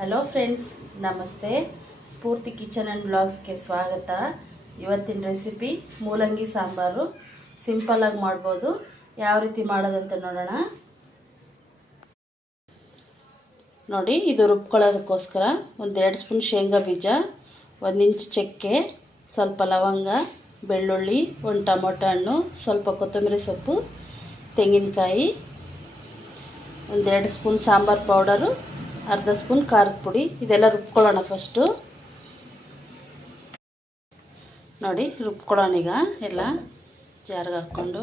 Hello friends, ನಮಸ್ತೆ. ಸ್ಫೂರ್ತಿ kitchen and ಬ್ಲಾಗ್ಸ್ಗೆ ಸ್ವಾಗತ. ಇವತ್ತಿನ ರೆಸಿಪಿ ಮೂಲಂಗಿ ಸಾಂಬಾರು. ಸಿಂಪಲಾಗಿ ಮಾಡ್ಬೋದು. ಯಾವ ರೀತಿ ಮಾಡೋದಂತ ನೋಡೋಣ. ನೋಡಿ, ಇದು ರುಬ್ಕೊಳ್ಳೋದಕ್ಕೋಸ್ಕರ 1-2 ಸ್ಪೂನ್ ಶೇಂಗಾ ಬೀಜ, 1 ಇಂಚ್ ಚಕ್ಕೆ, ಸ್ವಲ್ಪ ಲವಂಗ, ಬೆಳ್ಳುಳ್ಳಿ, 1 ಟೊಮೊಟೊ ಹಣ್ಣು, ಸ್ವಲ್ಪ ಕೊತ್ತಂಬರಿ ಸೊಪ್ಪು, ತೆಂಗಿನಕಾಯಿ, 1-2 ಸ್ಪೂನ್ ಸಾಂಬಾರು ಪೌಡರು, ಅರ್ಧ ಸ್ಪೂನ್ ಖಾರದ ಪುಡಿ. ಇದೆಲ್ಲ ರುಬ್ಕೊಳ್ಳೋಣ ಫಸ್ಟು. ನೋಡಿ, ರುಬ್ಕೊಳ್ಳೋಣ. ಈಗ ಎಲ್ಲ ಜಾರ್ಗೆ ಹಾಕ್ಕೊಂಡು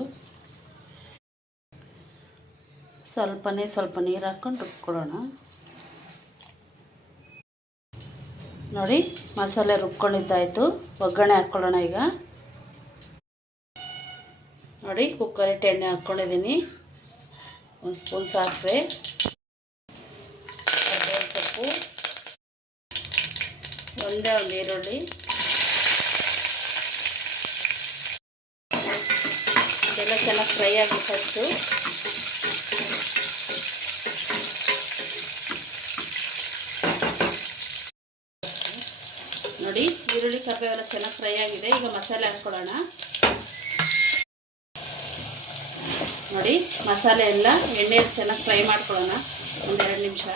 ಸ್ವಲ್ಪ ನೀರು ಹಾಕ್ಕೊಂಡು ರುಬ್ಕೊಳ್ಳೋಣ. ನೋಡಿ, ಮಸಾಲೆ ರುಬ್ಕೊಂಡಿದ್ದಾಯಿತು. ಒಗ್ಗರಣೆ ಹಾಕ್ಕೊಳ್ಳೋಣ. ಈಗ ನೋಡಿ, ಕುಕ್ಕರಿಗೆ ಎಣ್ಣೆ ಹಾಕ್ಕೊಂಡಿದ್ದೀನಿ. 1 ಸ್ಪೂನ್ ಸಾಸಿವೆ, ಸೊಪ್ಪು, ಒಂದೇ ಒಂದು ಈರುಳ್ಳಿ, ಇದೆಲ್ಲ ಚೆನ್ನಾಗಿ ಫ್ರೈ ಆಗಿ ಫಸ್ಟು. ನೋಡಿ, ಈರುಳ್ಳಿ ಕರಿಬೇವೆಲ್ಲ ಚೆನ್ನಾಗಿ ಫ್ರೈ ಆಗಿದೆ. ಈಗ ಮಸಾಲೆ ಹಾಕ್ಕೊಳ್ಳೋಣ. ನೋಡಿ, ಮಸಾಲೆ ಎಲ್ಲ ಎಣ್ಣೆಯಲ್ಲಿ ಚೆನ್ನಾಗಿ ಫ್ರೈ ಮಾಡ್ಕೊಳ್ಳೋಣ 1-2 ನಿಮಿಷ.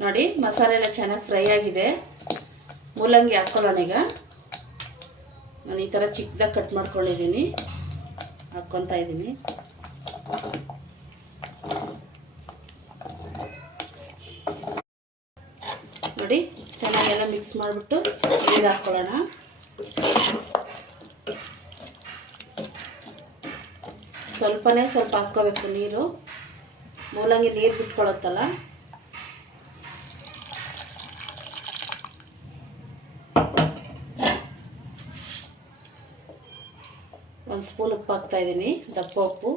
ನೋಡಿ, ಮಸಾಲೆ ಎಲ್ಲ ಚೆನ್ನಾಗಿ ಫ್ರೈ ಆಗಿದೆ. ಮೂಲಂಗಿ ಹಾಕ್ಕೊಳ್ಳೋಣ. ಈಗ ನಾನು ಈ ಥರ ಚಿಕ್ಕದಾಗಿ ಕಟ್ ಮಾಡ್ಕೊಂಡಿದ್ದೀನಿ, ಹಾಕ್ಕೊತಾ ಇದ್ದೀನಿ. ನೋಡಿ, ಚೆನ್ನಾಗೆಲ್ಲ ಮಿಕ್ಸ್ ಮಾಡಿಬಿಟ್ಟು ನೀರು ಹಾಕ್ಕೊಳ್ಳೋಣ. ಸ್ವಲ್ಪ ಹಾಕ್ಕೋಬೇಕು ನೀರು. ಮೂಲಂಗಿ ನೀರು ಬಿಟ್ಕೊಳತ್ತಲ್ಲ. ಒಂದು ಸ್ಪೂನ್ ಉಪ್ಪು ಹಾಕ್ತಾ ಇದ್ದೀನಿ, ದಪ್ಪ ಉಪ್ಪು.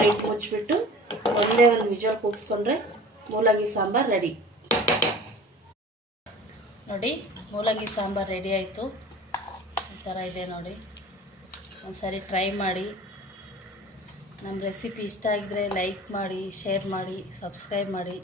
ಲೈಟ್ ಮುಚ್ಚಿಬಿಟ್ಟು ಒಂದೇ ಒಂದು ವಿಜಲ್ ಕೂಗಿಸ್ಕೊಂಡ್ರೆ ಮೂಲಂಗಿ ಸಾಂಬಾರು ರೆಡಿ. ನೋಡಿ, ಮೂಲಂಗಿ ಸಾಂಬಾರು ರೆಡಿ ಆಯಿತು. ಈ ಥರ ಇದೆ ನೋಡಿ. ಒಂದು ಸಾರಿ ಟ್ರೈ ಮಾಡಿ. ನಮ್ಮ ರೆಸಿಪಿ ಇಷ್ಟ ಆಗಿದ್ರೆ ಲೈಕ್ ಮಾಡಿ, ಶೇರ್ ಮಾಡಿ, ಸಬ್ಸ್ಕ್ರೈಬ್ ಮಾಡಿ.